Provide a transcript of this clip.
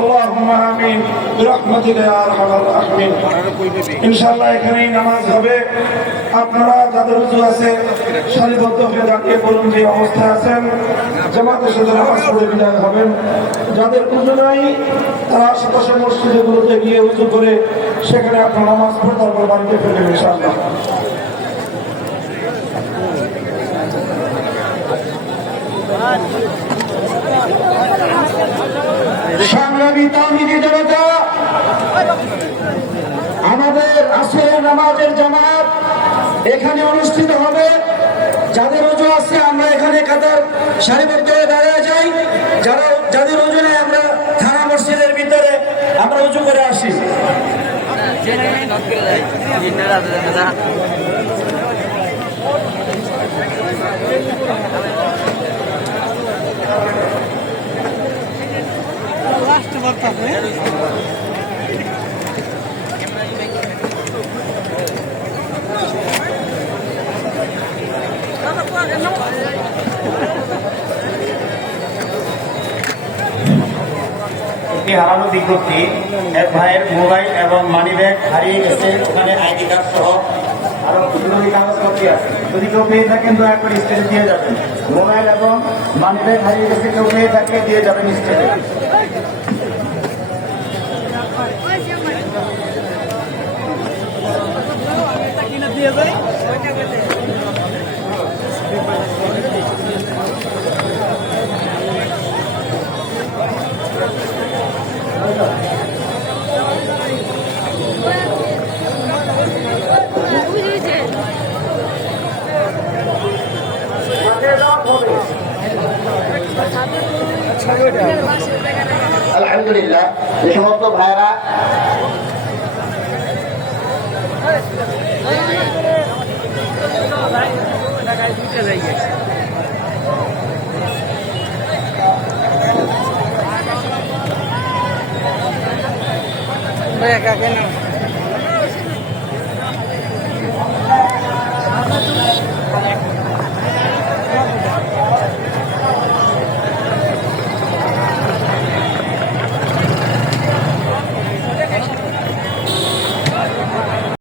আল্লাহুম্মা আমিন বিরহমাতিকা ইয়া আরহামার রাহিমিন। ইনশাআল্লাহ এখানেই নামাজ হবে। আপনারা যাদের উযু আছে সারিবদ্ধ হয়ে দাঁড়িয়ে বলুন যে অবস্থায় আছেন, জামাতের সাথে নামাজ পড়ে বিদায় হবেন। যাদের উযু নাই তারা আশেপাশের মসজিদগুলোতে গিয়ে উযু করে সেখানে আপনার নামাজ পড়ে তারপর বাড়িতে ফিরবেন ইনশাআল্লাহ। সংগ্রামী তাওহীদি জনতা, আমাদের আসরের নামাজের জামাত এখানে অনুষ্ঠিত হবে। যাদের ওযু আছে আমরা এখানে কাতার সারিবদ্ধ হয়ে দাঁড়িয়ে যাই। যাদের ওযু নেই আমরা থানা মসজিদের ভিতরে আমরা ওযু করে আসি। হারানো বিজ্ঞপ্তি, এক ভাইয়ের মোবাইল এবং মানি ব্যাগ হারিয়ে গেছে। ওখানে আইডি কার্ড সহ আরো জরুরি কাগজপত্র আছে। যদি কেউ পেয়ে থাকেন দয়া করে স্টেজে দিয়ে যাবেন। মোবাইল এবং মানি ব্যাগ হারিয়ে গেছে, কেউ পেয়ে থাকলে দিয়ে যাবেন স্টেজে। আলহামদুলিল্লাহ, যে সমস্ত ভাইরা না